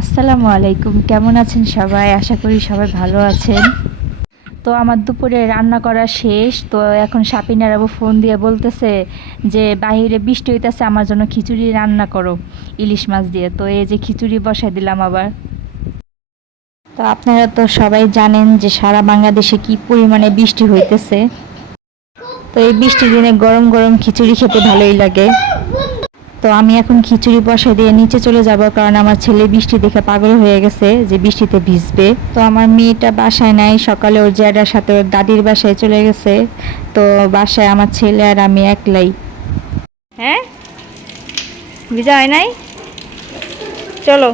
আসসালামু আলাইকুম। কেমন আছেন সবাই? আশা করি সবাই ভালো আছেন। তো আমার দুপুরে রান্না করা শেষ। তো এখন সাপিনার আবু ফোন দিয়ে বলতেছে যে বাইরে বৃষ্টি হইতেছে, আমার জন্য খিচুড়ি রান্না করো। ইলিশ মাছ দিয়ে। তো এই যে খিচুড়ি বসাই দিলাম আবার। তো আপনারা তো সবাই জানেন যে, সারা বাংলাদেশে কি পরিমাণে বৃষ্টি হইতেছে। তো এই বৃষ্টির দিনে গরম গরম খিচুড়ি খেতে ভালোই লাগে। তো আমি এখন খিচুড়ি বসাই দিয়ে নিচে চলে যাব, কারণ আমার ছেলে বৃষ্টি দেখে পাগল হয়ে গেছে যে বৃষ্টিতে ভিজবে। তো আমার মেয়েটা বাসায় নাই, সকালে ওর জ্যাডার সাথে ওর দাদির বাসায় চলে গেছে। তো বাসায় আমার ছেলে আর আমি একলাই। হ্যাঁ? ভিজা হয় নাই? চলো।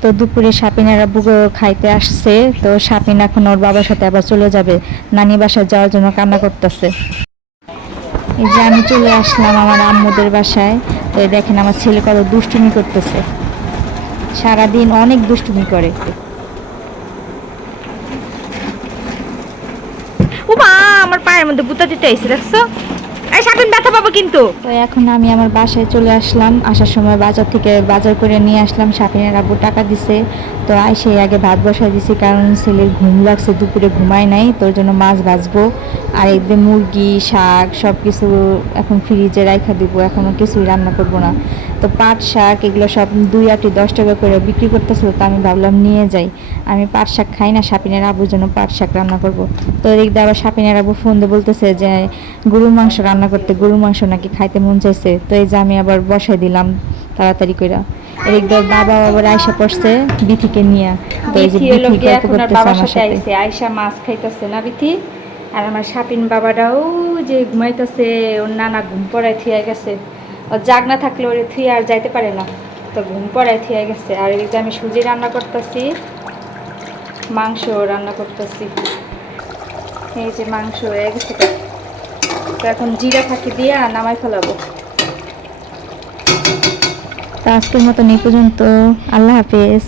তো দুপুরে সাপিনারা বুকে খাইতে আসছে, তো সাপিন এখন ওর বাবার সাথে আবার চলে যাবে। নানি বাসায় যাওয়ার জন্য কান্না করতেছে। এই যে আমি চলে আসলাম আমার আম্মুদের বাসায়। তো দেখেন আমার ছেলে কত দুষ্টুমি করতেছে। সারাদিন অনেক দুষ্টুমি করে। ও উমা, আমার পায়ের মধ্যে বুতা দিতে এসে দেখছ? এই ব্যথা পাবো কিন্তু। তো এখন আমি আমার বাসায় চলে আসলাম। আসার সময় বাজার থেকে বাজার করে নিয়ে আসলাম। সাপিনের আব্বু টাকা দিছে। তো আইসে আগে ভাত বসাই দিছি, কারণ ছেলের ঘুম লাগছে, দুপুরে ঘুমায় নাই তোর জন্য মাছ ভাজবো। আর একদম মুরগি, শাক সব কিছু এখন ফ্রিজে রাখা দিব এখনও কিছুই রান্না করব না। তো পাট শাক এগুলো সব দুই আটি দশ টাকা করে বিক্রি করতেছিল তো আমি ভাবলাম নিয়ে যাই। আমি পাট শাক খাই না সাপিনের আবুর জন্য পাট শাক রান্না করব। তো এদিক দিয়ে আবার সাপিনের আবু ফোন দিয়ে বলতেছে যে গরুর মাংস রান্না করতে গরুর মাংস নাকি খাইতে মন চাইছে। তো এই যে আমি আবার বসাই দিলাম তাড়াতাড়ি করে এদিক দিয়ে বাবা আবার আয়সা পড়ছে বিথিকে নিয়ে। তো এই যে বিথি গল্প করতেছে আমার সাথে আয়সা মাছ খাইতেছে না বিথি? আর আমার সাপিন বাবাটাও যে ঘুমাইতেছে ওর নানা ঘুম পড়ায় থিয়ে গেছে। ওর জাগ না থাকলে ওরে থুয়ে আর যাইতে পারে না। তো ঘুম পড়ায় থুয়ে গেছে। আর এদিকে আমি সুজি রান্না করতেছি মাংস রান্না করতেছি। এই যে মাংস হয়ে গেছে। তো এখন জিরা ফাঁকি দিয়ে নামাই ফেলাবো। তো আজকের মতন এই পর্যন্ত। আল্লাহ হাফেজ।